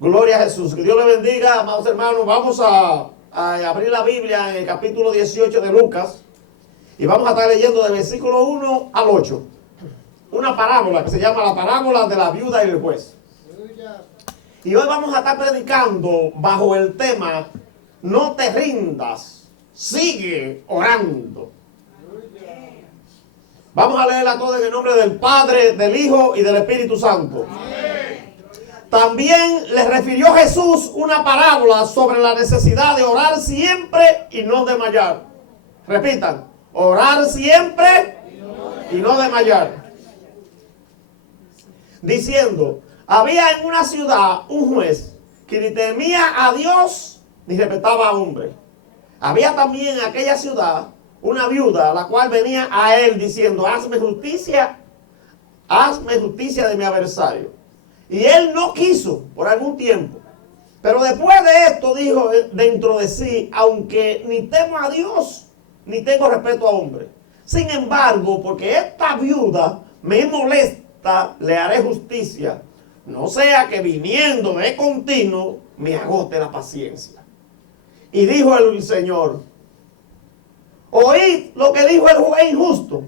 Gloria a Jesús. Que Dios le bendiga, amados hermanos. Vamos a abrir la Biblia en el capítulo 18 de Lucas. Y vamos a estar leyendo del versículo 1 al 8. Una parábola que se llama la parábola de la viuda y el juez. Y hoy vamos a estar predicando bajo el tema: no te rindas, sigue orando. Vamos a leerla toda en el nombre del Padre, del Hijo y del Espíritu Santo. También les refirió Jesús una parábola sobre la necesidad de orar siempre y no desmayar. Repitan: orar siempre y no desmayar. Diciendo: había en una ciudad un juez que ni temía a Dios ni respetaba a hombre. Había también en aquella ciudad una viuda, la cual venía a él diciendo: hazme justicia de mi adversario. Y él no quiso por algún tiempo. Pero después de esto dijo dentro de sí: aunque ni temo a Dios ni tengo respeto a hombre, sin embargo, porque esta viuda me molesta, le haré justicia, no sea que viniendo de continuo me agote la paciencia. Y dijo el Señor: oíd lo que dijo el juez injusto.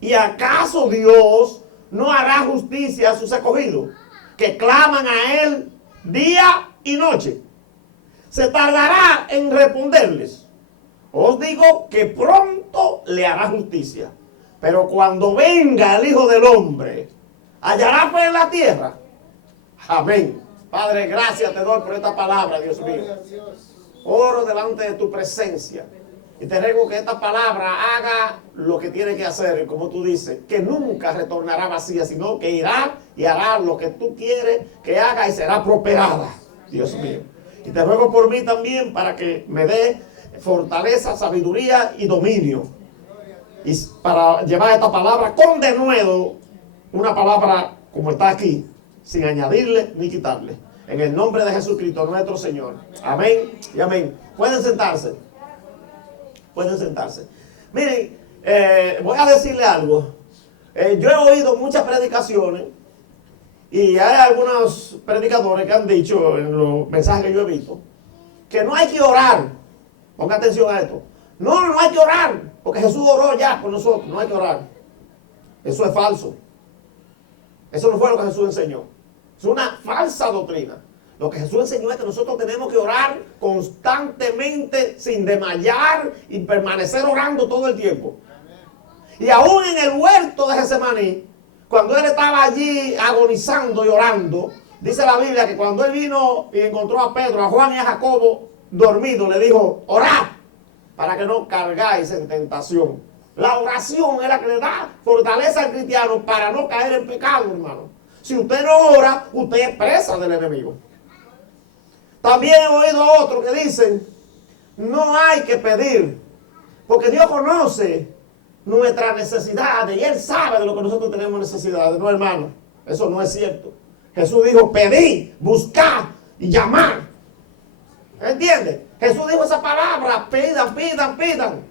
¿Y acaso Dios no hará justicia a sus escogidos, que claman a él día y noche? ¿Se tardará en responderles? Os digo que pronto le hará justicia. Pero cuando venga el Hijo del Hombre, ¿hallará fe en la tierra? Amén. Padre, gracias te doy por esta palabra, Dios mío. Oro delante de tu presencia y te ruego que esta palabra haga lo que tiene que hacer, como tú dices, que nunca retornará vacía, sino que irá y hará lo que tú quieres que haga y será prosperada, Dios mío. Y te ruego por mí también para que me dé fortaleza, sabiduría y dominio, y para llevar esta palabra con denuedo, una palabra como está aquí, sin añadirle ni quitarle. En el nombre de Jesucristo nuestro Señor. Amén y amén. Pueden sentarse. Pueden sentarse. Miren, voy a decirle algo. Yo he oído muchas predicaciones y hay algunos predicadores que han dicho en los mensajes que yo he visto que no hay que orar. Ponga atención a esto. No hay que orar, porque Jesús oró ya por nosotros. No hay que orar. Eso es falso. Eso no fue lo que Jesús enseñó. Es una falsa doctrina. Lo que Jesús enseñó es que nosotros tenemos que orar constantemente, sin desmayar, y permanecer orando todo el tiempo. Y aún en el huerto de Getsemaní, cuando él estaba allí agonizando y orando, dice la Biblia que cuando él vino y encontró a Pedro, a Juan y a Jacobo dormido, le dijo: orad para que no cargáis en tentación. La oración es la que le da fortaleza al cristiano para no caer en pecado, hermano. Si usted no ora, usted es presa del enemigo. También he oído otros que dicen: no hay que pedir, porque Dios conoce nuestras necesidades y Él sabe de lo que nosotros tenemos necesidades. No, hermano, eso no es cierto. Jesús dijo: pedid, buscad y llamad. ¿Entiende? Jesús dijo esa palabra: pidan, pidan, pidan.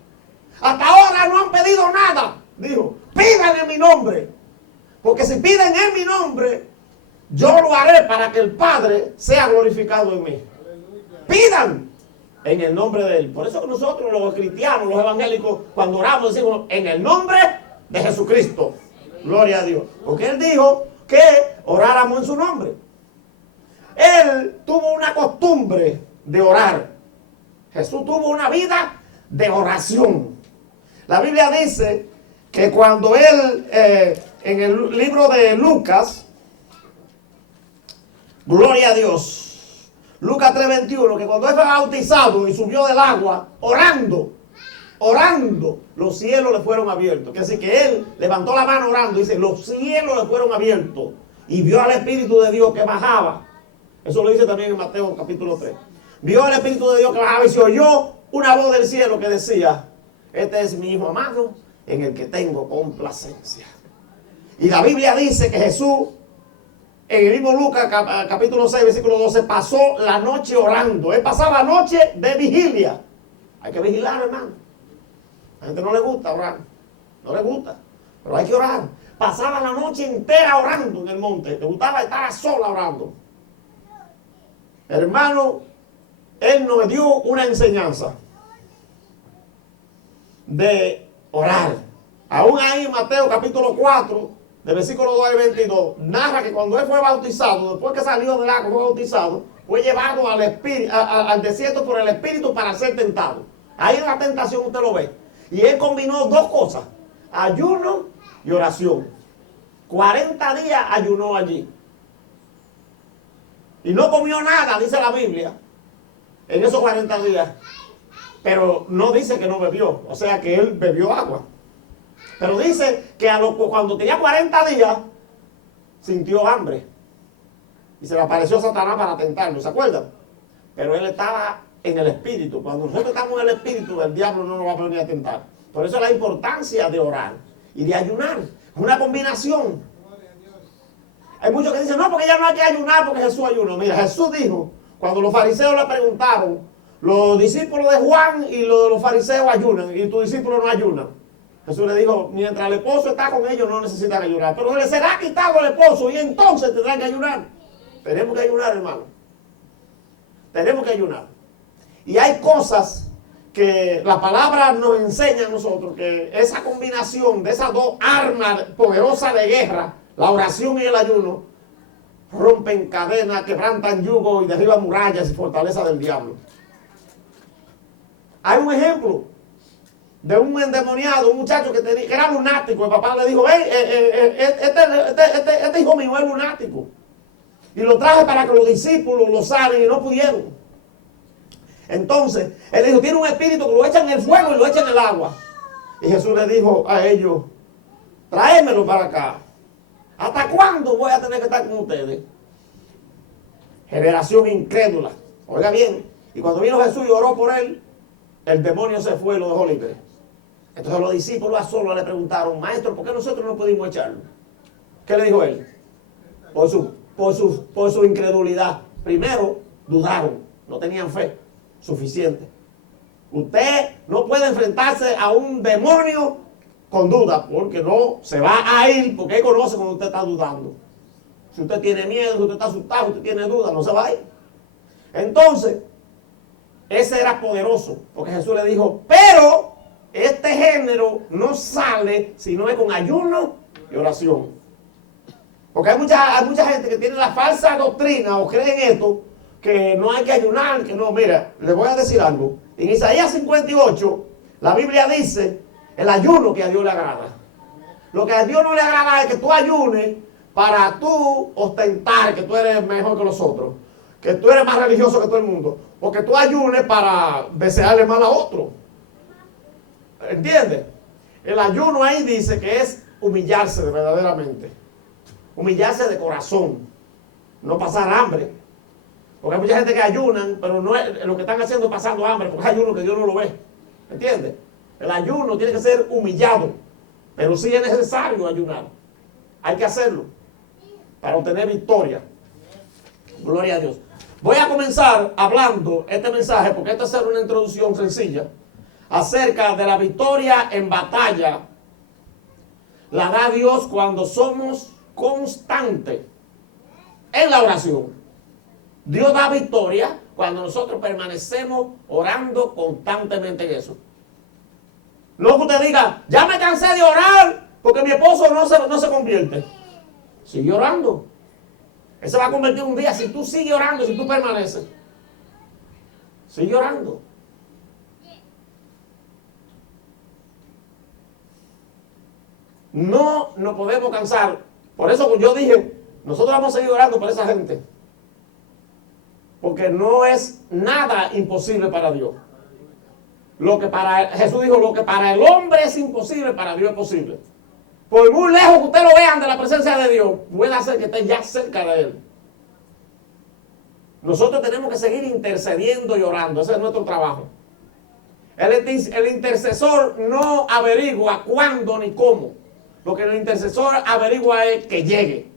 Hasta ahora no han pedido nada. Dijo: pidan en mi nombre. Porque si piden en mi nombre, yo lo haré para que el Padre sea glorificado en mí. Pidan en el nombre de Él. Por eso que nosotros, los cristianos, los evangélicos, cuando oramos decimos: en el nombre de Jesucristo. Gloria a Dios. Porque Él dijo que oráramos en su nombre. Él tuvo una costumbre de orar. Jesús tuvo una vida de oración. La Biblia dice que cuando Él, en el libro de Lucas, gloria a Dios, Lucas 3:21, que cuando él fue bautizado y subió del agua, orando, los cielos le fueron abiertos. Que así que él levantó la mano orando, dice: los cielos le fueron abiertos, y vio al Espíritu de Dios que bajaba. Eso lo dice también en Mateo capítulo 3. Vio al Espíritu de Dios que bajaba y se oyó una voz del cielo que decía: este es mi Hijo amado, en el que tengo complacencia. Y la Biblia dice que Jesús, en el mismo Lucas capítulo 6 versículo 12, pasó la noche orando. Él pasaba la noche de vigilia. Hay que vigilar, hermano. A la gente no le gusta orar. No le gusta. Pero hay que orar. Pasaba la noche entera orando en el monte. Le gustaba estar a sola orando. Hermano, Él nos dio una enseñanza de orar. Aún ahí en Mateo capítulo 4, de versículo 2 al 22, narra que cuando Él fue bautizado, después que salió del agua, fue bautizado, fue llevado al desierto por el Espíritu para ser tentado. Ahí en la tentación usted lo ve. Y Él combinó dos cosas, ayuno y oración. 40 días ayunó allí. Y no comió nada, dice la Biblia, en esos 40 días. Pero no dice que no bebió, o sea que Él bebió agua. Pero dice que cuando tenía 40 días, sintió hambre. Y se le apareció Satanás para tentarlo, ¿se acuerdan? Pero Él estaba en el Espíritu. Cuando nosotros estamos en el Espíritu, el diablo no nos va a venir a tentar. Por eso la importancia de orar y de ayunar. Es una combinación. Hay muchos que dicen, no, porque ya no hay que ayunar porque Jesús ayunó. Mira, Jesús dijo, cuando los fariseos le preguntaron, los discípulos de Juan y los fariseos ayunan y tus discípulos no ayunan. Jesús le dijo, mientras el esposo está con ellos no necesitan ayunar, pero le será quitado el esposo y entonces tendrán que ayunar. Tenemos que ayunar, hermano. Tenemos que ayunar. Y hay cosas que la palabra nos enseña a nosotros, que esa combinación de esas dos armas poderosas de guerra, la oración y el ayuno, rompen cadenas, quebrantan yugos y derriban murallas y fortalezas del diablo. Hay un ejemplo de un endemoniado, un muchacho que era lunático. El papá le dijo, este hijo mío es lunático. Y lo traje para que los discípulos lo sanen y no pudieron. Entonces, él dijo, tiene un espíritu que lo echan en el fuego y lo echan en el agua. Y Jesús le dijo a ellos, tráemelo para acá. ¿Hasta cuándo voy a tener que estar con ustedes? Generación incrédula. Oiga bien, y cuando vino Jesús y oró por él, el demonio se fue y lo dejó libre. Entonces los discípulos a solos le preguntaron, maestro, ¿por qué nosotros no pudimos echarlo? ¿Qué le dijo él? Por su incredulidad. Primero, dudaron, no tenían fe suficiente. Usted no puede enfrentarse a un demonio con duda, porque no se va a ir, porque él conoce cuando usted está dudando. Si usted tiene miedo, si usted está asustado, si usted tiene duda, no se va a ir. Entonces, ese era poderoso, porque Jesús le dijo, pero este género no sale si no es con ayuno y oración. Porque hay mucha gente que tiene la falsa doctrina o cree en esto, que no hay que ayunar, que no. Mira, les voy a decir algo. En Isaías 58, la Biblia dice el ayuno que a Dios le agrada. Lo que a Dios no le agrada es que tú ayunes para tú ostentar que tú eres mejor que los otros, que tú eres más religioso que todo el mundo, o que tú ayunes para desearle mal a otro. ¿Entiendes? El ayuno ahí dice que es humillarse verdaderamente, humillarse de corazón, no pasar hambre. Porque hay mucha gente que ayunan, pero no es, lo que están haciendo es pasando hambre, porque hay ayuno que Dios no lo ve. ¿Entiendes? El ayuno tiene que ser humillado, pero sí es necesario ayunar. Hay que hacerlo para obtener victoria. Gloria a Dios. Voy a comenzar hablando este mensaje, porque esta será una introducción sencilla, acerca de la victoria en batalla. La da Dios cuando somos constantes en la oración. Dios da victoria cuando nosotros permanecemos orando constantemente en eso. No que usted diga, ya me cansé de orar porque mi esposo no se convierte. Sigue orando. Él se va a convertir un día si tú sigues orando, si tú permaneces. Sigue orando. No nos podemos cansar. Por eso yo dije, nosotros vamos a seguir orando por esa gente. Porque no es nada imposible para Dios. Jesús dijo, lo que para el hombre es imposible, para Dios es posible. Por muy lejos que usted lo vean de la presencia de Dios, puede hacer que esté ya cerca de Él. Nosotros tenemos que seguir intercediendo y orando. Ese es nuestro trabajo. El intercesor no averigua cuándo ni cómo. Lo que el intercesor averigua es que llegue.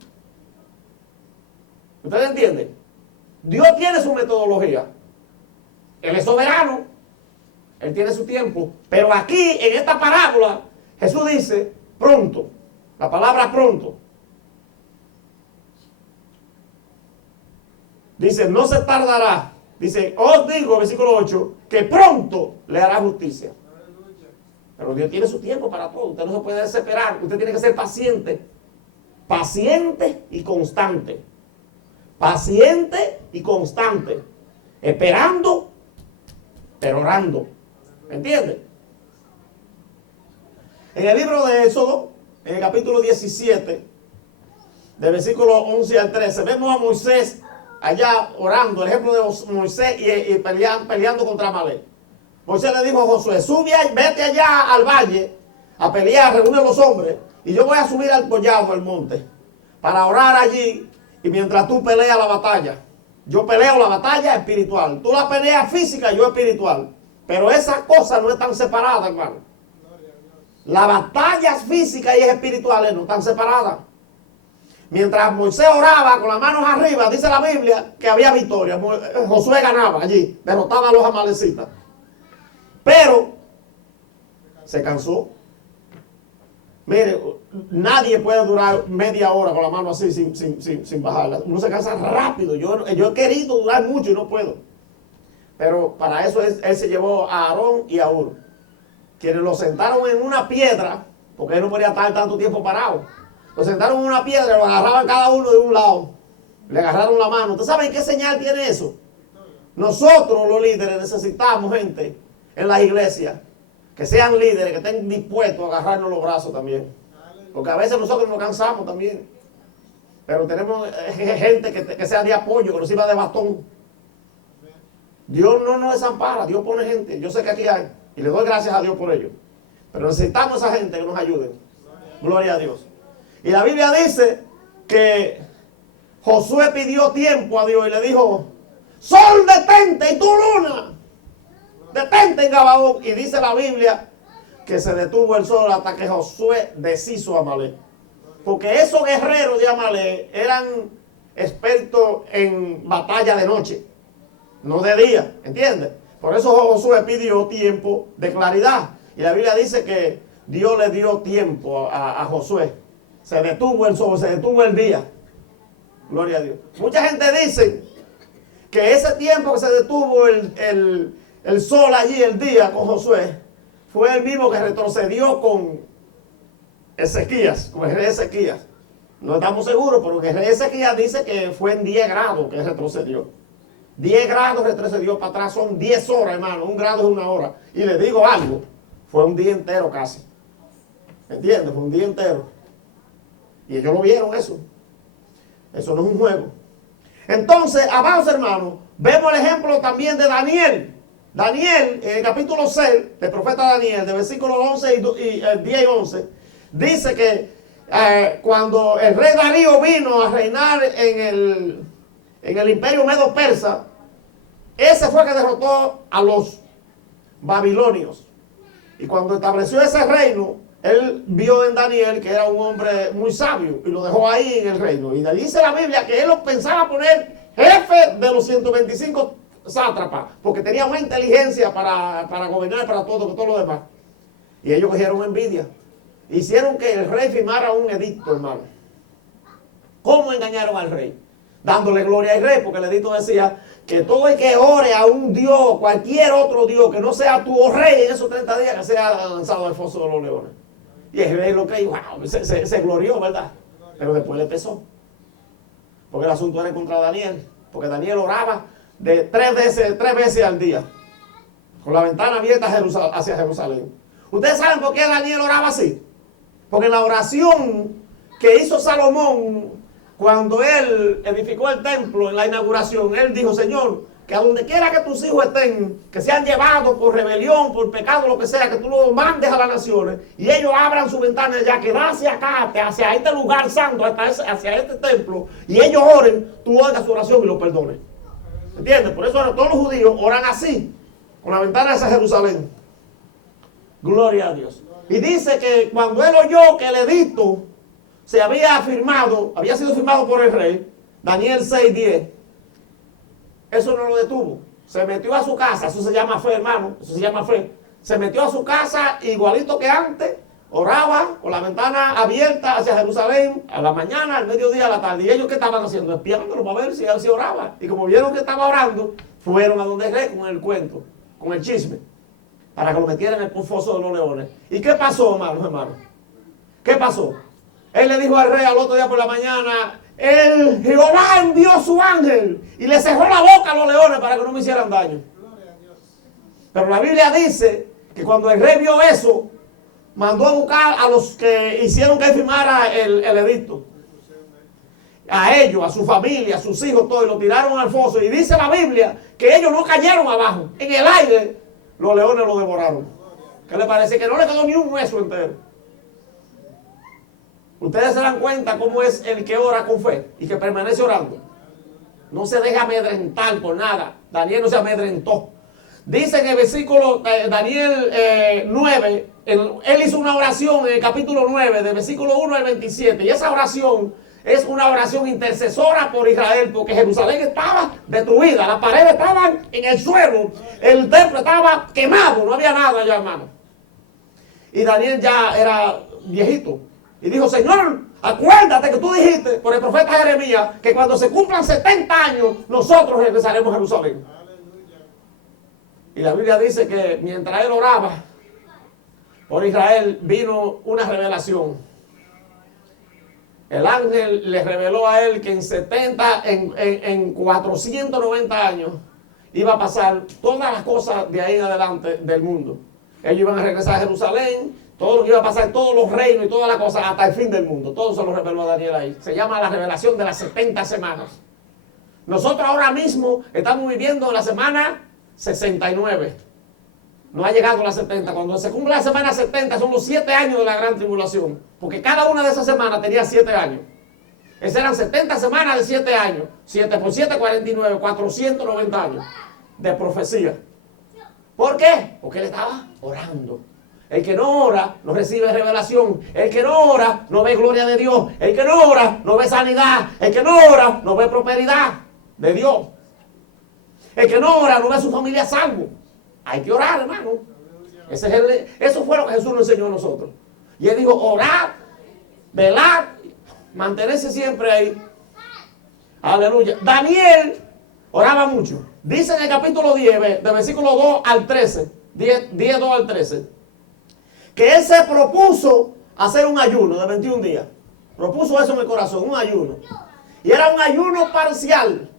¿Ustedes entienden? Dios tiene su metodología. Él es soberano. Él tiene su tiempo. Pero aquí, en esta parábola, Jesús dice, pronto. La palabra pronto. Dice, no se tardará. Dice, os digo, versículo 8, que pronto le hará justicia. Pero Dios tiene su tiempo para todo. Usted no se puede desesperar. Usted tiene que ser paciente. Paciente y constante. Paciente y constante. Esperando, pero orando. ¿Me entiende? En el libro de Éxodo, en el capítulo 17, de versículo 11 al 13, vemos a Moisés allá orando, el ejemplo de Moisés y peleando contra Amalek. Moisés le dijo a Josué, vete allá al valle a pelear, reúne a los hombres, y yo voy a subir al collado del monte para orar allí, y mientras tú peleas la batalla, yo peleo la batalla espiritual, tú la peleas física, yo espiritual, pero esas cosas no están separadas, hermano. Las batallas físicas y espirituales no están separadas. Mientras Moisés oraba con las manos arriba, dice la Biblia que había victoria. Josué ganaba allí, derrotaba a los amalecitas. Pero se cansó. Mire, nadie puede durar media hora con la mano así sin bajarla. Uno se cansa rápido. Yo he querido durar mucho y no puedo. Pero para eso él se llevó a Aarón y a Hur, quienes lo sentaron en una piedra, porque él no podía estar tanto tiempo parado. Lo sentaron en una piedra y lo agarraban cada uno de un lado. Le agarraron la mano. ¿Ustedes saben qué señal tiene eso? Nosotros los líderes necesitamos gente en las iglesias que sean líderes, que estén dispuestos a agarrarnos los brazos también. Porque a veces nosotros nos cansamos también. Pero tenemos gente que sea de apoyo, que nos sirva de bastón. Dios no nos desampara, Dios pone gente. Yo sé que aquí hay, y le doy gracias a Dios por ello. Pero necesitamos a esa gente que nos ayude. Gloria a Dios. Y la Biblia dice que Josué pidió tiempo a Dios y le dijo, sol, detente, y tú, luna, detente en Gabaón. Y dice la Biblia que se detuvo el sol hasta que Josué deshizo a Amalek. Porque esos guerreros de Amalek eran expertos en batalla de noche, no de día, ¿entiendes? Por eso Josué pidió tiempo de claridad. Y la Biblia dice que Dios le dio tiempo a Josué. Se detuvo el sol, se detuvo el día. Gloria a Dios. Mucha gente dice que ese tiempo que se detuvo el sol allí, el día con Josué, fue el mismo que retrocedió con Ezequías, con el rey Ezequías. No estamos seguros, pero el rey Ezequías dice que fue en 10 grados que retrocedió. 10 grados retrocedió para atrás, son 10 horas, hermano. 1 grado es 1 hora. Y les digo algo, fue un día entero casi. ¿Entiendes? Fue un día entero. Y ellos lo vieron eso. Eso no es un juego. Entonces, amados hermanos, vemos el ejemplo también de Daniel. Daniel, en el capítulo 6, del profeta Daniel, de versículos 11 y 10 y 11, dice que cuando el rey Darío vino a reinar en el imperio medo-persa, ese fue que derrotó a los babilonios. Y cuando estableció ese reino, él vio en Daniel que era un hombre muy sabio y lo dejó ahí en el reino. Y dice la Biblia que él lo pensaba poner jefe de los 125 sátrapas, porque tenía una inteligencia para gobernar para todo lo demás. Y ellos cogieron envidia. Hicieron que el rey firmara un edicto, hermano. ¿Cómo engañaron al rey? Dándole gloria al rey, porque el edicto decía que todo el que ore a un Dios, cualquier otro Dios, que no sea tu rey en esos 30 días, que sea lanzado al foso de los leones. Y el rey lo creyó, wow, se glorió, ¿verdad? Pero después le pesó. Porque el asunto era contra Daniel. Porque Daniel oraba de 3 veces al día, con la ventana abierta hacia Jerusalén. ¿Ustedes saben por qué Daniel oraba así? Porque en la oración que hizo Salomón, cuando él edificó el templo en la inauguración, él dijo, Señor, que a donde quiera que tus hijos estén, que sean llevados por rebelión, por pecado, lo que sea, que tú los mandes a las naciones y ellos abran su ventana ya, que da hacia acá, hacia este lugar santo, hacia este templo, y ellos oren, tú oigas su oración y lo perdones. ¿Entiendes? Por eso ahora todos los judíos oran así, con la ventana hacia Jerusalén. Gloria a Dios. Y dice que cuando él oyó que el edicto había sido firmado por el rey, Daniel 6:10, eso no lo detuvo. Se metió a su casa, eso se llama fe, hermano, eso se llama fe. Se metió a su casa igualito que antes, oraba con la ventana abierta hacia Jerusalén a la mañana, al mediodía, a la tarde. ¿Y ellos qué estaban haciendo? Espiándolo para ver si él se oraba. Y como vieron que estaba orando, fueron a donde el rey con el cuento, con el chisme, para que lo metieran en el foso de los leones. ¿Y qué pasó, hermanos? ¿Qué pasó? Él le dijo al rey al otro día por la mañana, el Jehová envió su ángel y le cerró la boca a los leones para que no me hicieran daño. Pero la Biblia dice que cuando el rey vio eso, mandó a buscar a los que hicieron que él firmara el edicto. A ellos, a su familia, a sus hijos, todos, y lo tiraron al foso. Y dice la Biblia que ellos no cayeron abajo. En el aire, los leones lo devoraron. ¿Qué le parece? Que no le quedó ni un hueso entero. Ustedes se dan cuenta cómo es el que ora con fe y que permanece orando. No se deja amedrentar por nada. Daniel no se amedrentó. Dice en el versículo Daniel 9, él hizo una oración en el capítulo 9, del versículo 1 al 27. Y esa oración es una oración intercesora por Israel, porque Jerusalén estaba destruida, las paredes estaban en el suelo, el templo estaba quemado, no había nada ya, hermano. Y Daniel ya era viejito. Y dijo, Señor, acuérdate que tú dijiste por el profeta Jeremías que cuando se cumplan 70 años, nosotros regresaremos a Jerusalén. Y la Biblia dice que mientras él oraba por Israel, vino una revelación. El ángel le reveló a él que en 490 años iba a pasar todas las cosas de ahí en adelante del mundo. Ellos iban a regresar a Jerusalén, todo lo que iba a pasar, todos los reinos y todas las cosas hasta el fin del mundo. Todo se lo reveló a Daniel ahí. Se llama la revelación de las 70 semanas. Nosotros ahora mismo estamos viviendo la semana 69. No ha llegado la 70. Cuando se cumple la semana 70 son los 7 años de la gran tribulación. Porque cada una de esas semanas tenía 7 años. Esas eran 70 semanas de 7 años. 7 por 7, 49, 490 años de profecía. ¿Por qué? Porque él estaba orando. El que no ora no recibe revelación. El que no ora no ve gloria de Dios. El que no ora no ve sanidad. El que no ora no ve prosperidad de Dios. El que no ora no ve a su familia salvo. Hay que orar, hermano. Eso fue lo que Jesús nos enseñó a nosotros. Y él dijo, orar, velar, mantenerse siempre ahí. Aleluya. Daniel oraba mucho. Dice en el capítulo 10, de versículo 2 al 13, 10, 2 al 13, que él se propuso hacer un ayuno de 21 días. Propuso eso en el corazón, un ayuno. Y era un ayuno parcial.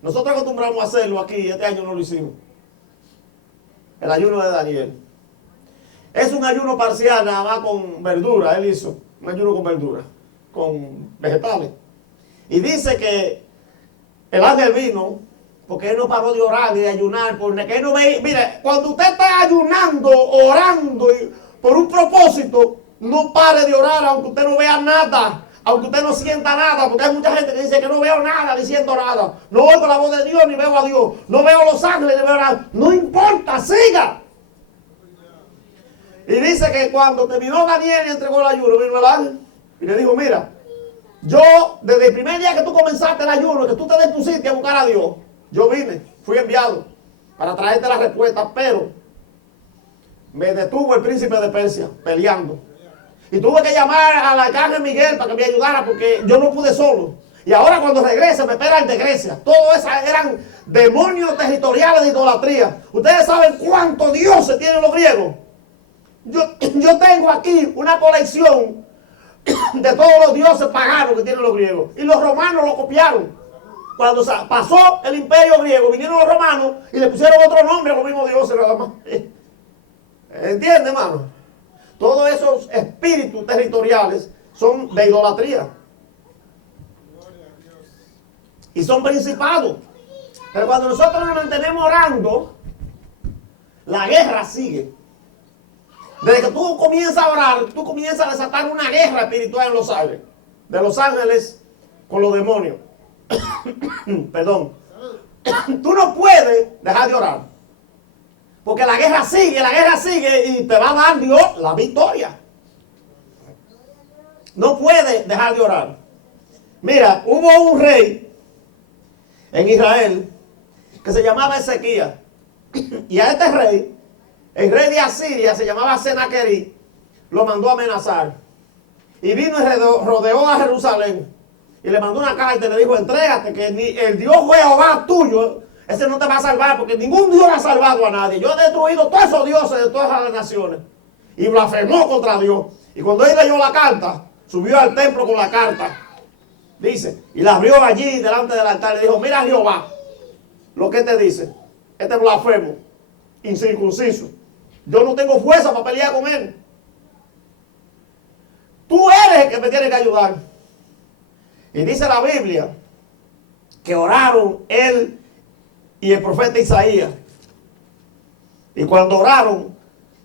Nosotros acostumbramos a hacerlo aquí, este año no lo hicimos. El ayuno de Daniel. Es un ayuno parcial, nada más con verdura. Él hizo un ayuno con verdura, con vegetales. Y dice que el ángel vino, porque él no paró de orar, de ayunar, porque él no ve. Mire, cuando usted está ayunando, orando por un propósito, no pare de orar, aunque usted no vea nada. Aunque usted no sienta nada, porque hay mucha gente que dice que no veo nada, ni siento nada. No oigo la voz de Dios, ni veo a Dios. No veo a los ángeles, ni veo nada. No importa, siga. Y dice que cuando terminó Daniel y entregó el ayuno, vino el ángel y le dijo, mira, yo desde el primer día que tú comenzaste el ayuno, que tú te dispusiste a buscar a Dios, yo vine, fui enviado para traerte la respuesta, pero me detuvo el príncipe de Persia peleando. Y tuve que llamar al arcángel Miguel para que me ayudara porque yo no pude solo. Y ahora cuando regrese me espera el de Grecia. Todos esos eran demonios territoriales de idolatría. Ustedes saben cuántos dioses tienen los griegos. Yo tengo aquí una colección de todos los dioses paganos que tienen los griegos. Y los romanos lo copiaron. Cuando pasó el imperio griego, vinieron los romanos y le pusieron otro nombre a los mismos dioses nada más. ¿Entiende, hermano? Todos esos espíritus territoriales son de idolatría. Y son principados. Pero cuando nosotros nos mantenemos orando, la guerra sigue. Desde que tú comienzas a orar, tú comienzas a desatar una guerra espiritual en los aires. De los ángeles con los demonios. Perdón. Tú no puedes dejar de orar. Porque la guerra sigue y te va a dar Dios la victoria. No puede dejar de orar. Mira, hubo un rey en Israel que se llamaba Ezequías. Y a este rey, el rey de Asiria, se llamaba Senaquerib, lo mandó a amenazar. Y vino y rodeó a Jerusalén. Y le mandó una carta y le dijo, entrégate, que el Dios Jehová tuyo, ese no te va a salvar, porque ningún Dios ha salvado a nadie. Yo he destruido todos esos dioses de todas las naciones. Y blasfemó contra Dios. Y cuando él leyó la carta, subió al templo con la carta. Dice, y la abrió allí delante del altar y le dijo, mira Jehová, lo que te dice, este blasfemo, incircunciso. Yo no tengo fuerza para pelear con él. Tú eres el que me tiene que ayudar. Y dice la Biblia que oraron él y el profeta Isaías. Y cuando oraron,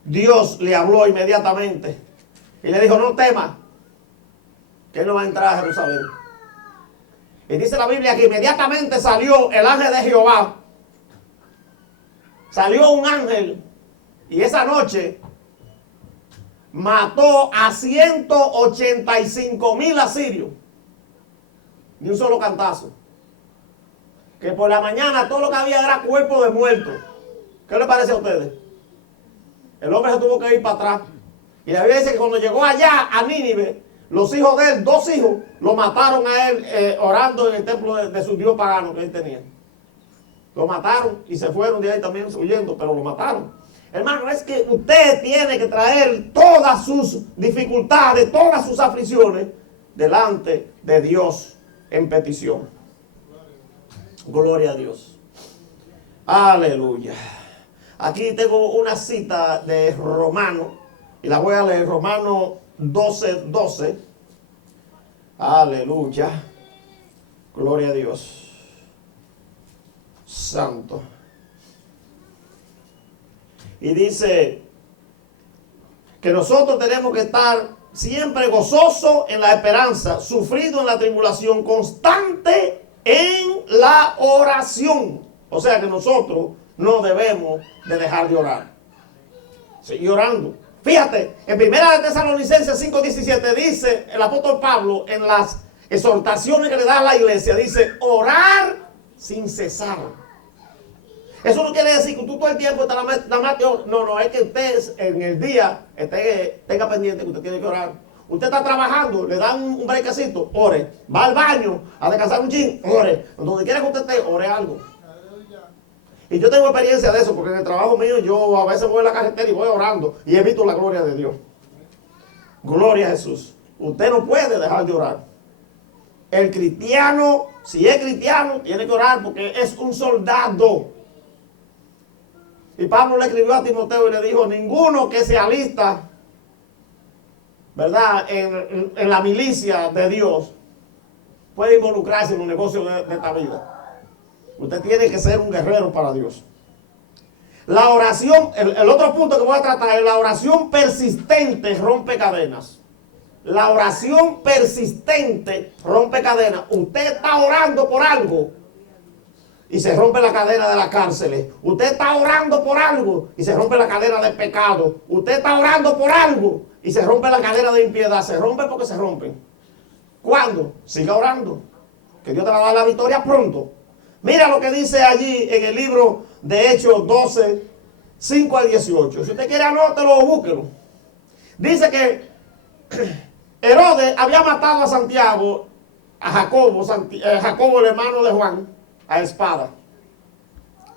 Dios le habló inmediatamente. Y le dijo, no temas, que él no va a entrar a Jerusalén. Y dice la Biblia que inmediatamente salió el ángel de Jehová. Salió un ángel y esa noche mató a 185,000 asirios. Ni un solo cantazo. Que por la mañana todo lo que había era cuerpo de muertos. ¿Qué les parece a ustedes? El hombre se tuvo que ir para atrás. Y la Biblia dice que cuando llegó allá a Nínive, los hijos de él, 2 hijos, lo mataron a él orando en el templo de su dios pagano que él tenía. Lo mataron y se fueron de ahí también huyendo, pero lo mataron. Hermano, es que usted tiene que traer todas sus dificultades, todas sus aflicciones delante de Dios en petición. Gloria a Dios. Aleluya. Aquí tengo una cita de Romano y la voy a leer, Romano 12:12. Aleluya. Gloria a Dios. Santo. Y dice que nosotros tenemos que estar siempre gozosos en la esperanza, sufrido en la tribulación, constante en la oración. O sea que nosotros no debemos de dejar de orar. Seguir orando. Fíjate, en 1 Tesalonicenses 5:17 dice el apóstol Pablo en las exhortaciones que le da a la iglesia, dice, orar sin cesar. Eso no quiere decir que tú todo el tiempo estás nada más. No, es que usted en el día tenga pendiente que usted tiene que orar. Usted está trabajando, le dan un brequecito, ore. Va al baño a descansar un chin, ore. Donde quiera que usted esté, ore algo. Y yo tengo experiencia de eso, porque en el trabajo mío yo a veces voy a la carretera y voy orando y he visto la gloria de Dios. Gloria a Jesús. Usted no puede dejar de orar. El cristiano, si es cristiano, tiene que orar porque es un soldado. Y Pablo le escribió a Timoteo y le dijo, ninguno que se alista, ¿verdad?, en la milicia de Dios puede involucrarse en los negocios de esta vida. Usted tiene que ser un guerrero para Dios. La oración, el otro punto que voy a tratar es la oración persistente rompe cadenas. La oración persistente rompe cadenas. Usted está orando por algo y se rompe la cadena de las cárceles. Usted está orando por algo y se rompe la cadena del pecado. Usted está orando por algo y se rompe la cadena de impiedad. Se rompe porque se rompen. ¿Cuándo? Siga orando, que Dios te va a dar la victoria pronto. Mira lo que dice allí en el libro de Hechos 12, 5 al 18. Si usted quiere anótelo o búsquelo. Dice que Herodes había matado a Santiago, a Jacobo, Jacobo el hermano de Juan, a espada.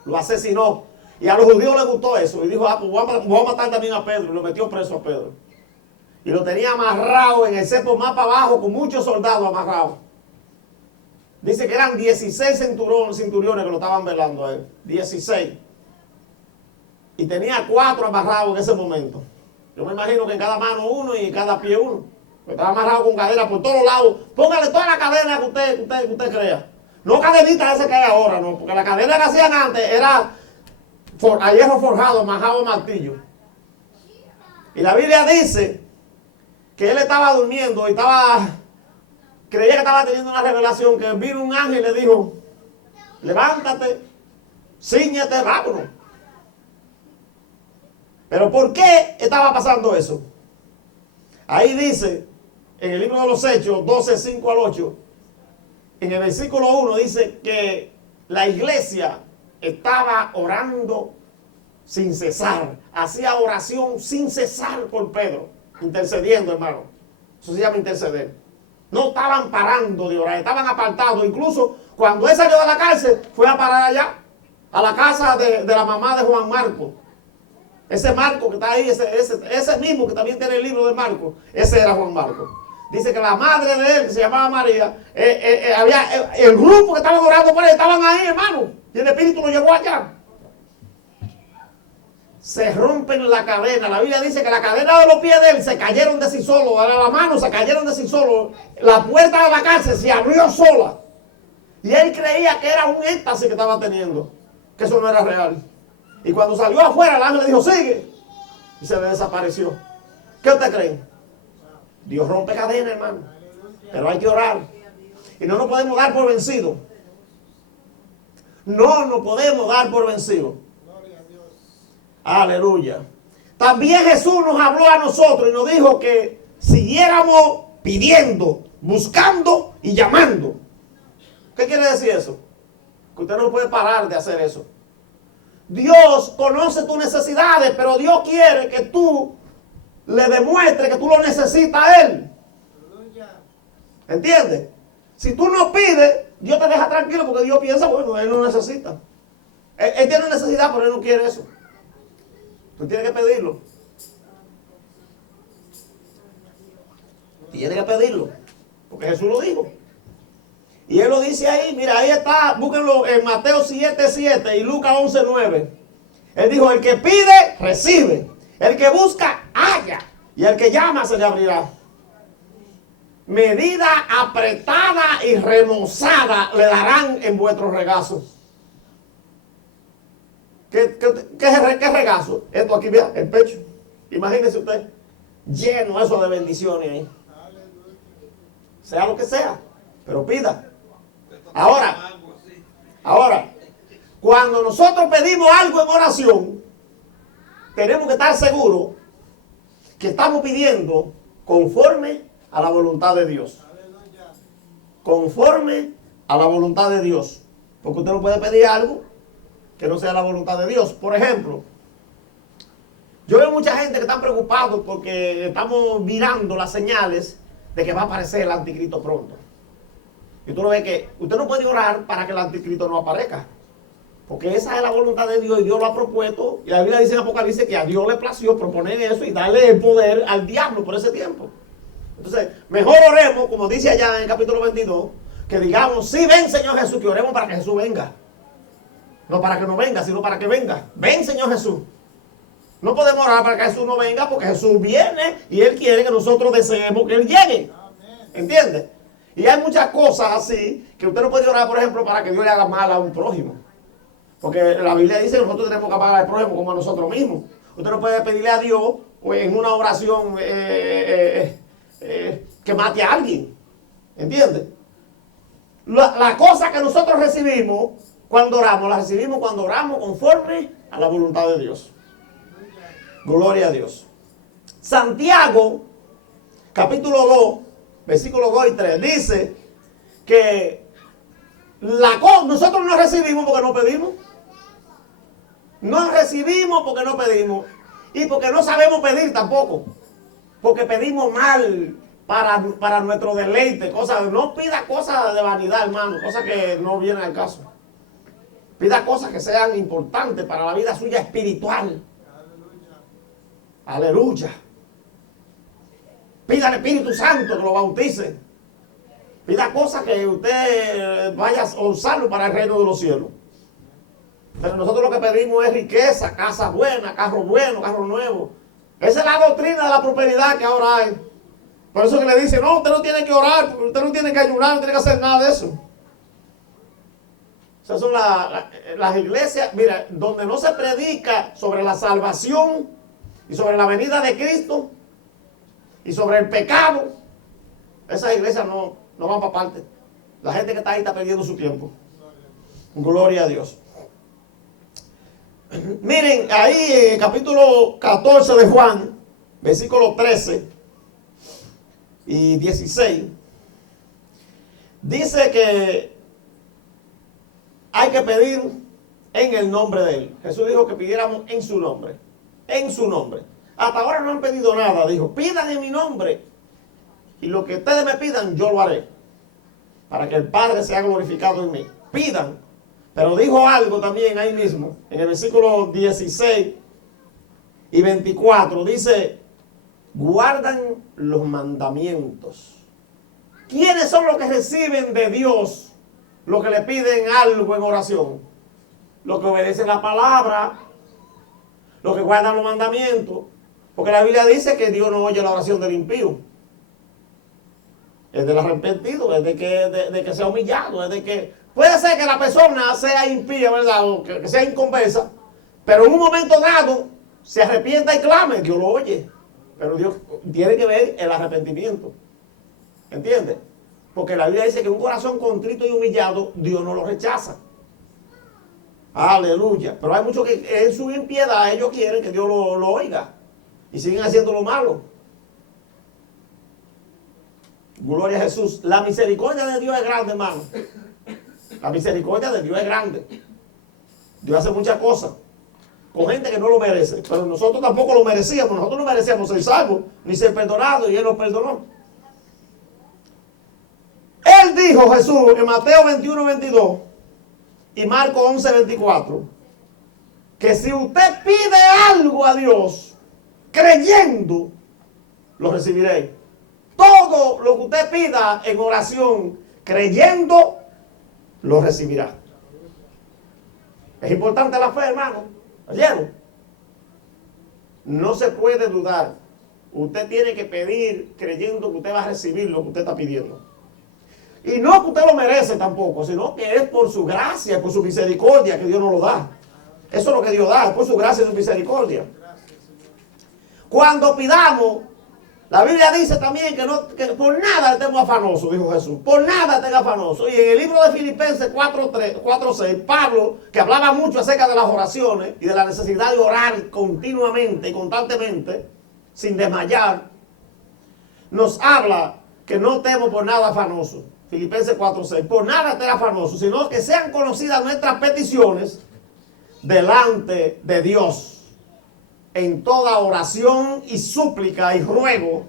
Lo asesinó. Y a los judíos les gustó eso. Y dijo, pues voy a matar también a Pedro. Y lo metió preso a Pedro. Y lo tenía amarrado en el cepo más para abajo, con muchos soldados amarrados. Dice que eran 16 centuriones que lo estaban velando a él. 16. Y tenía 4 amarrados en ese momento. Yo me imagino que en cada mano uno y en cada pie uno. Estaba amarrado con cadena por todos lados. Póngale toda la cadena que usted crea. No cadenita ese que hay ahora, no. Porque la cadena que hacían antes era a hierro forjado, majado a martillo. Y la Biblia dice que él estaba durmiendo y creía que estaba teniendo una revelación, que vino un ángel y le dijo, levántate, cíñete, vámonos. Pero ¿por qué estaba pasando eso? Ahí dice, en el libro de los Hechos, 12, 5 al 8, en el versículo 1 dice que la iglesia estaba orando sin cesar, hacía oración sin cesar por Pedro. intercediendo, hermano. Eso se llama interceder. No estaban parando de orar, estaban apartados. Incluso cuando él salió de la cárcel, fue a parar allá, a la casa de la mamá de Juan Marcos. Ese Marco que está ahí, ese mismo que también tiene el libro de Marcos, ese era Juan Marcos. Dice que la madre de él, que se llamaba María, había el grupo que estaban orando por él, estaban ahí, hermano. Y el Espíritu lo llevó allá. Se rompen la cadena. La Biblia dice que la cadena de los pies de él se cayeron de sí solo. A la mano se cayeron de sí solo. La puerta de la cárcel se abrió sola. Y él creía que era un éxtasis que estaba teniendo, que eso no era real. Y cuando salió afuera, el ángel le dijo, sigue. Y se le desapareció. ¿Qué usted cree? Dios rompe cadena, hermano. Pero hay que orar. Y no nos podemos dar por vencidos. No nos podemos dar por vencidos. Aleluya. También Jesús nos habló a nosotros y nos dijo que siguiéramos pidiendo, buscando y llamando. ¿Qué quiere decir eso? Que usted no puede parar de hacer eso. Dios conoce tus necesidades, pero Dios quiere que tú le demuestres que tú lo necesitas a Él. ¿Entiendes? Si tú no pides, Dios te deja tranquilo porque Dios piensa, bueno, Él no necesita. Él tiene necesidad, pero Él no quiere eso. Tú tienes que pedirlo. Tienes que pedirlo. Porque Jesús lo dijo. Y Él lo dice ahí, mira, ahí está, búsquenlo en Mateo 7:7 y Lucas 11:9. Él dijo, el que pide, recibe. El que busca, halla. Y el que llama, se le abrirá. Medida apretada y remozada le darán en vuestros regazos. ¿Qué regazo? Esto aquí, vea, el pecho. Imagínese usted, lleno eso de bendiciones ahí. Sea lo que sea, pero pida. Ahora, cuando nosotros pedimos algo en oración, tenemos que estar seguros que estamos pidiendo conforme a la voluntad de Dios. Conforme a la voluntad de Dios. Porque usted no puede pedir algo que no sea la voluntad de Dios. Por ejemplo, yo veo mucha gente que está preocupada porque estamos mirando las señales de que va a aparecer el anticristo pronto. Y tú lo ves que usted no puede orar para que el anticristo no aparezca. Porque esa es la voluntad de Dios y Dios lo ha propuesto. Y la Biblia dice en Apocalipsis que a Dios le plació proponer eso y darle el poder al diablo por ese tiempo. Entonces, mejor oremos, como dice allá en el capítulo 22, que digamos, sí, ven Señor Jesús, que oremos para que Jesús venga. No para que no venga, sino para que venga. Ven Señor Jesús. No podemos orar para que Jesús no venga porque Jesús viene y Él quiere que nosotros deseemos que Él llegue. ¿Entiende? Y hay muchas cosas así que usted no puede orar, por ejemplo, para que Dios le haga mal a un prójimo. Porque la Biblia dice que nosotros tenemos que amar al prójimo como a nosotros mismos. Usted no puede pedirle a Dios pues, en una oración que mate a alguien. ¿Entiende? La cosa que nosotros recibimos cuando oramos, la recibimos cuando oramos conforme a la voluntad de Dios. Gloria a Dios. Santiago, capítulo 2, versículos 2 y 3, dice que nosotros no recibimos porque no pedimos. No recibimos porque no pedimos. Y porque no sabemos pedir tampoco. Porque pedimos mal para nuestro deleite. No pida cosas de vanidad, hermano. Cosas que no vienen al caso. Pida cosas que sean importantes para la vida suya espiritual. Aleluya. Pida al Espíritu Santo que lo bautice. Pida cosas que usted vaya a usarlo para el reino de los cielos. Pero nosotros lo que pedimos es riqueza, casa buena, carro bueno, carro nuevo. Esa es la doctrina de la prosperidad que ahora hay. Por eso que le dicen, no, usted no tiene que orar, usted no tiene que ayunar, no tiene que hacer nada de eso. Esas son las iglesias, mira, donde no se predica sobre la salvación y sobre la venida de Cristo y sobre el pecado. Esas iglesias no van para parte. La gente que está ahí está perdiendo su tiempo. Gloria a Dios. Miren, ahí en el capítulo 14 de Juan, versículos 13 y 16, dice que hay que pedir en el nombre de Él. Jesús dijo que pidiéramos en su nombre. En su nombre. hasta ahora no han pedido nada. Dijo, pidan en mi nombre. Y lo que ustedes me pidan, yo lo haré. Para que el Padre sea glorificado en mí. Pidan. Pero dijo algo también ahí mismo. En el versículo 16 y 24. Dice, guardan los mandamientos. ¿Quiénes son los que reciben de Dios los que le piden algo en oración? Los que obedecen la palabra, los que guardan los mandamientos. Porque la Biblia dice que Dios no oye la oración del impío. Es del arrepentido, es de que sea humillado, es de que... Puede ser que la persona sea impía, ¿verdad? O que sea inconversa, pero en un momento dado se arrepienta y clame, Dios lo oye. Pero Dios tiene que ver el arrepentimiento. ¿Entiendes? Porque la Biblia dice que un corazón contrito y humillado, Dios no lo rechaza. Aleluya. Pero hay muchos que en su impiedad ellos quieren que Dios lo oiga. Y siguen haciendo lo malo. Gloria a Jesús. La misericordia de Dios es grande, hermano. La misericordia de Dios es grande. Dios hace muchas cosas con gente que no lo merece. Pero nosotros tampoco lo merecíamos. Nosotros no merecíamos ser salvos, ni ser perdonados, y Él nos perdonó. Él dijo, Jesús, en Mateo 21, 22 y Marcos 11, 24, que si usted pide algo a Dios, creyendo, lo recibiréis. Todo lo que usted pida en oración, creyendo, lo recibirá. Es importante la fe, hermano. ¿Oyeron? No se puede dudar. Usted tiene que pedir creyendo que usted va a recibir lo que usted está pidiendo. Y no que usted lo merece tampoco, sino que es por su gracia, por su misericordia que Dios nos lo da. Eso es lo que Dios da, es por su gracia y su misericordia. Cuando pidamos, la Biblia dice también que por nada estemos afanosos, dijo Jesús. Por nada estén afanosos. Y en el libro de Filipenses 4:6, Pablo, que hablaba mucho acerca de las oraciones y de la necesidad de orar continuamente y constantemente, sin desmayar, nos habla que no estemos por nada afanosos. Filipenses 4:6. Por nada estén afanosos, sino que sean conocidas nuestras peticiones delante de Dios, en toda oración y súplica y ruego,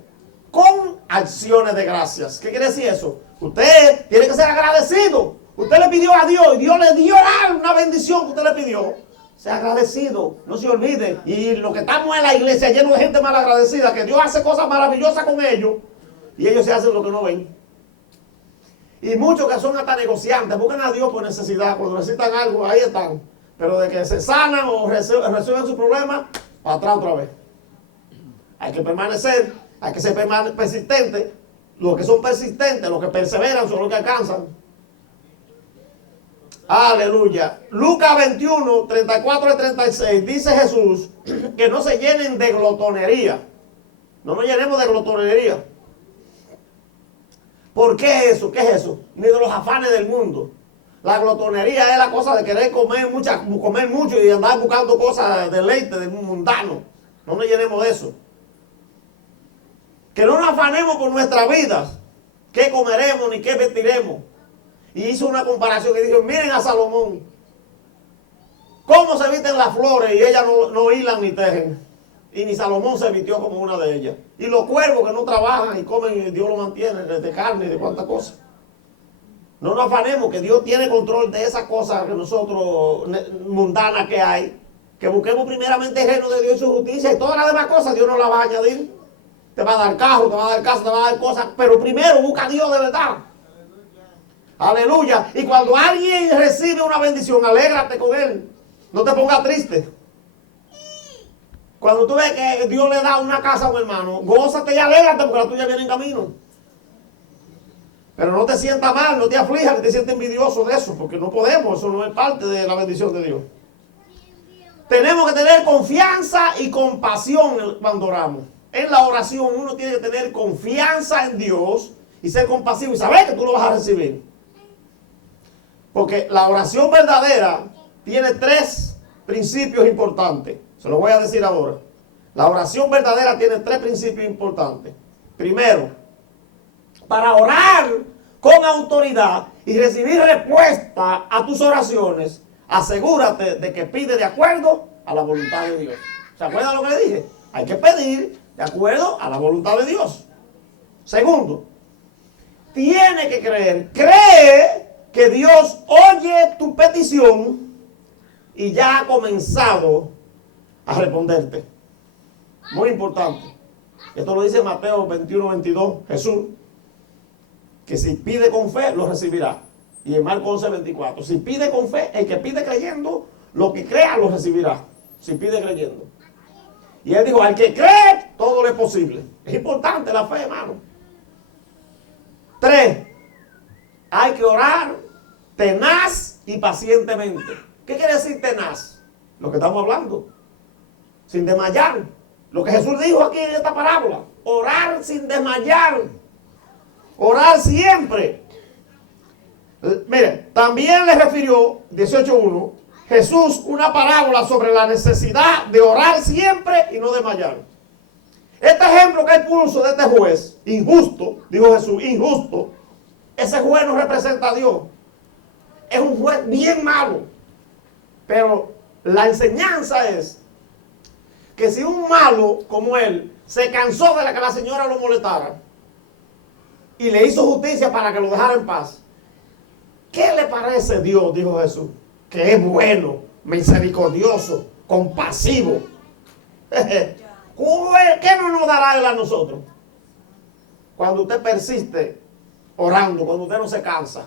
con acciones de gracias. ¿Qué quiere decir eso? Usted tiene que ser agradecido. Usted le pidió a Dios y Dios le dio una bendición que usted le pidió. Sea agradecido, no se olvide. Y lo que estamos en la iglesia lleno de gente mal agradecida, que Dios hace cosas maravillosas con ellos y ellos se hacen lo que no ven. Y muchos que son hasta negociantes, buscan a Dios por necesidad. Cuando necesitan algo, ahí están. Pero de que se sanan o resuelven su problema, para atrás otra vez. Hay que permanecer, hay que ser persistente. Los que son persistentes, los que perseveran, son los que alcanzan. Aleluya. Lucas 21, 34 y 36, dice Jesús que no se llenen de glotonería. No nos llenemos de glotonería. ¿Por qué eso? ¿Qué es eso? Ni de los afanes del mundo. La glotonería es la cosa de querer comer mucho y andar buscando cosas de deleite, de mundano. No nos llenemos de eso. Que no nos afanemos por nuestra vida. ¿Qué comeremos ni qué vestiremos? Y hizo una comparación y dijo, miren a Salomón. ¿Cómo se visten las flores? Y ellas no hilan ni tejen. Y ni Salomón se vistió como una de ellas. Y los cuervos que no trabajan y comen y Dios los mantiene de carne y de cuantas cosas. No nos afanemos, que Dios tiene control de esas cosas que nosotros, mundanas que hay. Que busquemos primeramente el reino de Dios y su justicia, y todas las demás cosas Dios nos las va a añadir. Te va a dar carro, te va a dar casa, te va a dar cosas. Pero primero busca a Dios de verdad. Aleluya. Y cuando alguien recibe una bendición, alégrate con él. No te pongas triste. Cuando tú ves que Dios le da una casa a un hermano, gózate y alégrate porque la tuya viene en camino. Pero no te sientas mal, no te aflijas, ni te sientas envidioso de eso, porque no podemos, eso no es parte de la bendición de Dios. Tenemos que tener confianza y compasión cuando oramos. En la oración uno tiene que tener confianza en Dios y ser compasivo y saber que tú lo vas a recibir. Porque la oración verdadera tiene 3 principios importantes. Se lo voy a decir ahora. La oración verdadera tiene 3 principios importantes. Primero, para orar con autoridad y recibir respuesta a tus oraciones, asegúrate de que pide de acuerdo a la voluntad de Dios. ¿Se acuerdan lo que le dije? Hay que pedir de acuerdo a la voluntad de Dios. Segundo, tiene que creer. Cree que Dios oye tu petición y ya ha comenzado a responderte. Muy importante. Esto lo dice Mateo 21:22, Jesús, que si pide con fe, lo recibirá. Y en Marcos 11:24, si pide con fe, el que pide creyendo, lo que crea lo recibirá. Si pide creyendo. Y él dijo, al que cree, todo le es posible. Es importante la fe, hermano. 3, hay que orar tenaz y pacientemente. ¿Qué quiere decir tenaz? Lo que estamos hablando. Sin desmayar. Lo que Jesús dijo aquí en esta parábola. Orar sin desmayar. Orar siempre. Mire, también le refirió, 18:1, Jesús una parábola sobre la necesidad de orar siempre y no desmayar. Este ejemplo que él puso de este juez, injusto, dijo Jesús, injusto, ese juez no representa a Dios. Es un juez bien malo. Pero la enseñanza es que si un malo como él se cansó de que la señora lo molestara y le hizo justicia para que lo dejara en paz, ¿qué le parece Dios? Dijo Jesús, que es bueno, misericordioso, compasivo. ¿Qué no nos dará él a nosotros? Cuando usted persiste orando, cuando usted no se cansa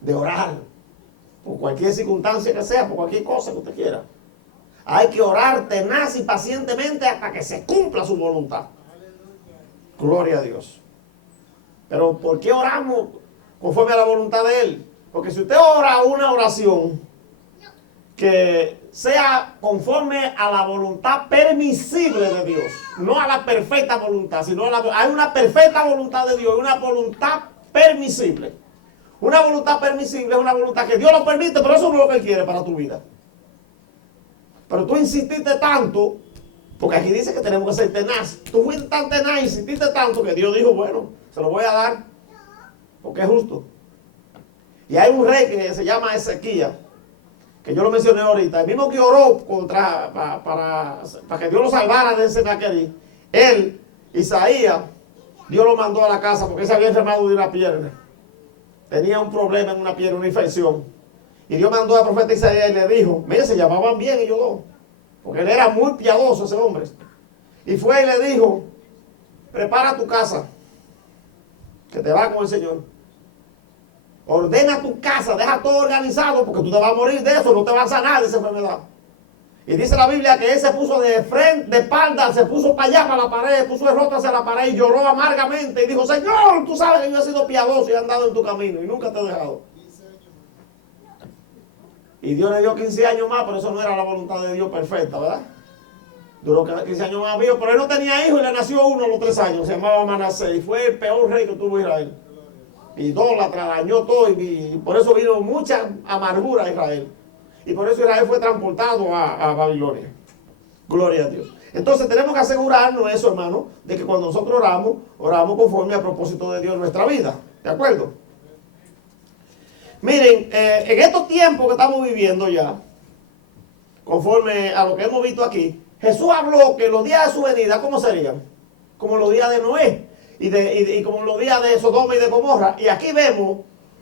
de orar, por cualquier circunstancia que sea, por cualquier cosa que usted quiera. Hay que orar tenaz y pacientemente hasta que se cumpla su voluntad. Gloria a Dios. Pero ¿por qué oramos conforme a la voluntad de Él? Porque si usted ora una oración que sea conforme a la voluntad permisible de Dios, no a la perfecta voluntad, sino hay una perfecta voluntad de Dios, una voluntad permisible. Una voluntad permisible es una voluntad que Dios lo permite, pero eso no es lo que Él quiere para tu vida. Pero tú insististe tanto, porque aquí dice que tenemos que ser tenaz. Tú fuiste tan tenaz, insististe tanto que Dios dijo, bueno, se lo voy a dar, porque es justo. Y hay un rey que se llama Ezequías, que yo lo mencioné ahorita, el mismo que oró para que Dios lo salvara de Sennacherib. Él, Isaías, Dios lo mandó a la casa porque él se había enfermado de una pierna. Tenía un problema en una pierna, una infección. Y Dios mandó al profeta Isaías y le dijo, mire, se llamaban bien ellos dos, porque él era muy piadoso ese hombre. Y fue y le dijo, prepara tu casa, que te va con el Señor. Ordena tu casa, deja todo organizado, porque tú te vas a morir de eso, no te vas a sanar de esa enfermedad. Y dice la Biblia que él se puso de frente, de espalda, se puso para allá, para la pared, puso el rostro hacia la pared y lloró amargamente. Y dijo, Señor, tú sabes que yo he sido piadoso y he andado en tu camino y nunca te he dejado. Y Dios le dio 15 años más, pero eso no era la voluntad de Dios perfecta, ¿verdad? Duró 15 años más vivo, pero él no tenía hijos y le nació uno a los 3 años, se llamaba Manasés, y fue el peor rey que tuvo Israel. Idólatra, dañó todo, y por eso vino mucha amargura a Israel. Y por eso Israel fue transportado a Babilonia. Gloria a Dios. Entonces tenemos que asegurarnos eso, hermano, de que cuando nosotros oramos conforme al propósito de Dios en nuestra vida. ¿De acuerdo? Miren, en estos tiempos que estamos viviendo ya, conforme a lo que hemos visto aquí, Jesús habló que los días de su venida, ¿cómo serían? Como los días de Noé y como los días de Sodoma y de Gomorra. Y aquí vemos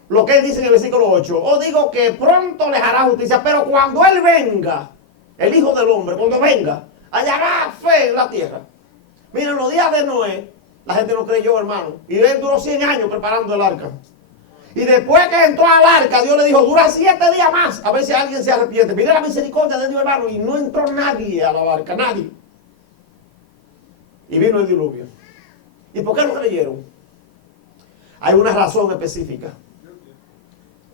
lo que él dice en el versículo 8. Os digo que pronto les hará justicia, pero cuando él venga, el Hijo del Hombre, cuando venga, hallará fe en la tierra. Miren, los días de Noé, la gente no creyó, hermano. Y él duró 100 años preparando el arca. Y después que entró al arca, Dios le dijo, dura 7 días más, a ver si alguien se arrepiente. Mira la misericordia de Dios, hermano. Y no entró nadie a la barca, nadie. Y vino el diluvio. ¿Y por qué no creyeron? Hay una razón específica.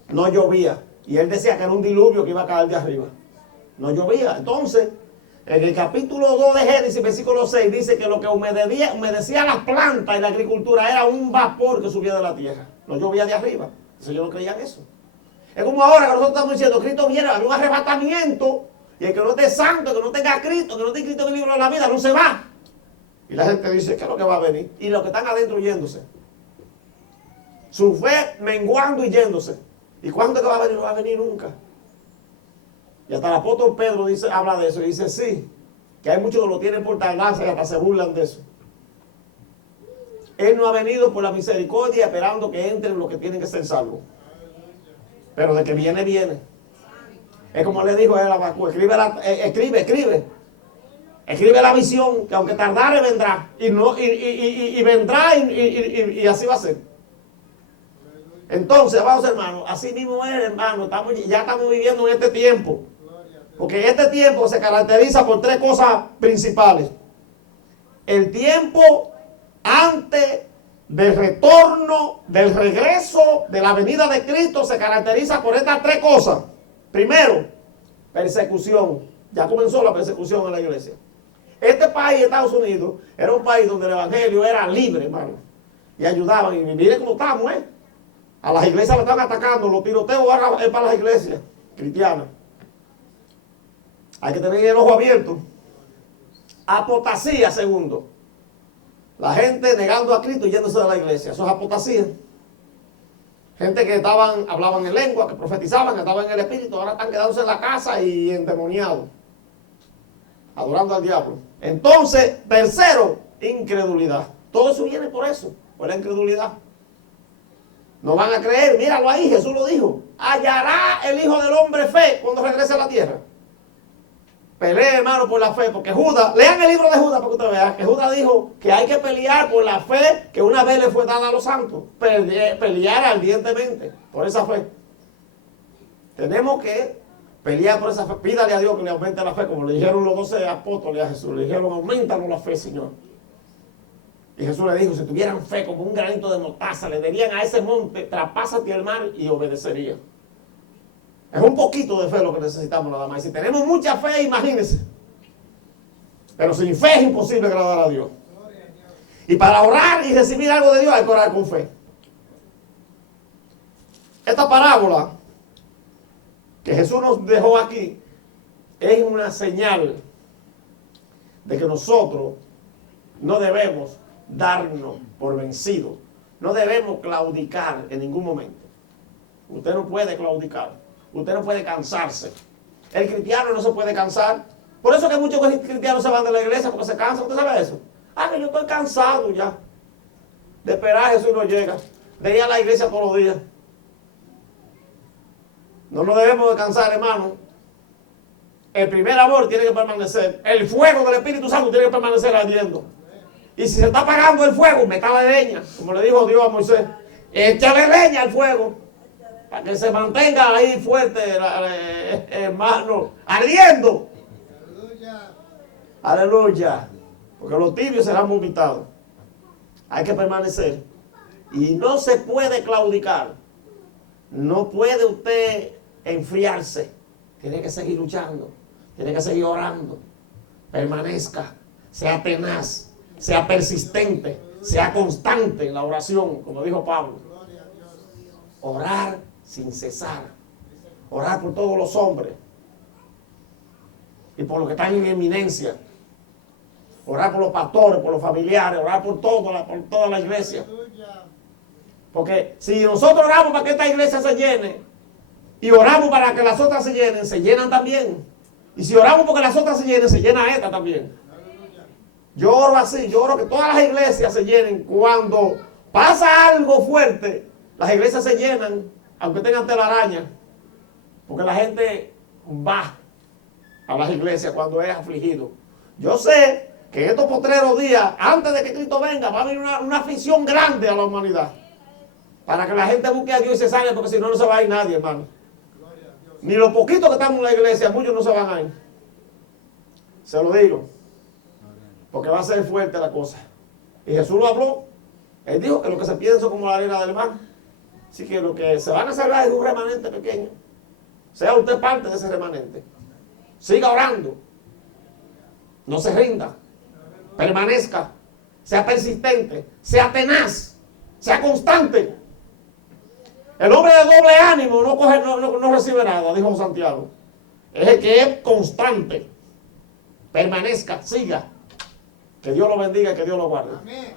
No llovía. Y él decía que era un diluvio que iba a caer de arriba. No llovía. Entonces, en el capítulo 2 de Génesis, versículo 6, dice que lo que humedecía las plantas y la agricultura era un vapor que subía de la tierra. No llovía de arriba. Entonces ellos no creían eso. Es como ahora que nosotros estamos diciendo, Cristo viene, hay un arrebatamiento, y el que no esté santo, el que no tenga Cristo, que no tenga Cristo en el libro de la vida, no se va. Y la gente dice, ¿qué es lo que va a venir? Y los que están adentro yéndose. Su fe menguando y yéndose. ¿Y cuándo es que va a venir? No va a venir nunca. Y hasta el apóstol Pedro habla de eso y dice, sí, que hay muchos que lo tienen por tardanza y hasta se burlan de eso. Él no ha venido por la misericordia esperando que entren los que tienen que ser salvos. Pero de que viene, viene. Es como le dijo a él a Habacuc, escribe la visión, que aunque tardare vendrá. Y vendrá y así va a ser. Entonces, vamos hermanos, así mismo es, hermano, ya estamos viviendo en este tiempo. Porque este tiempo se caracteriza por tres cosas principales. El tiempo antes del retorno, del regreso, de la venida de Cristo, se caracteriza por estas tres cosas. Primero, persecución. Ya comenzó la persecución en la iglesia. Este país, Estados Unidos, era un país donde el evangelio era libre, hermano. Y ayudaban. Y miren cómo estamos, ¿eh? A las iglesias le están atacando. Los tiroteos ahora es para las iglesias cristianas. Hay que tener el ojo abierto. Apostasía, segundo. La gente negando a Cristo y yéndose de la iglesia. Eso es apostasía. Gente que hablaban en lengua, que profetizaban, que estaban en el espíritu, ahora están quedándose en la casa y endemoniados. Adorando al diablo. Entonces, tercero, incredulidad. Todo eso viene por eso, por la incredulidad. No van a creer, míralo ahí, Jesús lo dijo. Hallará el Hijo del Hombre fe cuando regrese a la tierra. Pelee, hermano, por la fe, porque Judas, lean el libro de Judas para que ustedes vean, que Judas dijo que hay que pelear por la fe que una vez le fue dada a los santos. Pelear ardientemente por esa fe. Tenemos que pelear por esa fe. Pídale a Dios que le aumente la fe, como le dijeron los 12 apóstoles a Jesús. Le dijeron, aumentanos la fe, Señor. Y Jesús le dijo, si tuvieran fe como un granito de mostaza, le dirían a ese monte, traspásate al mar y obedecería. Es un poquito de fe lo que necesitamos nada más. Y si tenemos mucha fe, imagínense. Pero sin fe es imposible agradar a Dios. Y para orar y recibir algo de Dios hay que orar con fe. Esta parábola que Jesús nos dejó aquí es una señal de que nosotros no debemos darnos por vencidos. No debemos claudicar en ningún momento. Usted no puede claudicar. Usted no puede cansarse. El cristiano no se puede cansar. Por eso que muchos cristianos se van de la iglesia porque se cansan. ¿Usted sabe eso? Que yo estoy cansado ya de esperar a Jesús y no llega. De ir a la iglesia todos los días. No nos debemos de cansar, hermano. El primer amor tiene que permanecer. El fuego del Espíritu Santo tiene que permanecer ardiendo. Y si se está apagando el fuego, métale leña. Como le dijo Dios a Moisés. Échale leña al fuego. Para que se mantenga ahí fuerte, hermano, ardiendo. Aleluya. Aleluya. Porque los tibios serán vomitados. Hay que permanecer. Y no se puede claudicar. No puede usted enfriarse. Tiene que seguir luchando. Tiene que seguir orando. Permanezca. Sea tenaz. Sea persistente. Sea constante en la oración, como dijo Pablo. Orar sin cesar. Orar por todos los hombres. Y por los que están en eminencia. Orar por los pastores, por los familiares. Orar por toda la iglesia. Porque si nosotros oramos para que esta iglesia se llene. Y oramos para que las otras se llenen. Se llenan también. Y si oramos porque las otras se llenen, se llena esta también. Yo oro así. Yo oro que todas las iglesias se llenen. Cuando pasa algo fuerte, las iglesias se llenan, aunque tengan telaraña, porque la gente va a las iglesias cuando es afligido. Yo sé que en estos postreros días, antes de que Cristo venga, va a haber una aflicción grande a la humanidad, para que la gente busque a Dios y se salga, porque si no, no se va a ir nadie, hermano. Ni los poquitos que estamos en la iglesia, muchos no se van a ir. Se lo digo, porque va a ser fuerte la cosa. Y Jesús lo habló. Él dijo que lo que se piensa son como la arena del mar. Así que lo que se van a salvar es un remanente pequeño. Sea usted parte de ese remanente. Siga orando. No se rinda. Permanezca. Sea persistente. Sea tenaz. Sea constante. El hombre de doble ánimo no recibe nada, dijo Santiago. Es el que es constante. Permanezca. Siga. Que Dios lo bendiga y que Dios lo guarde. Amén.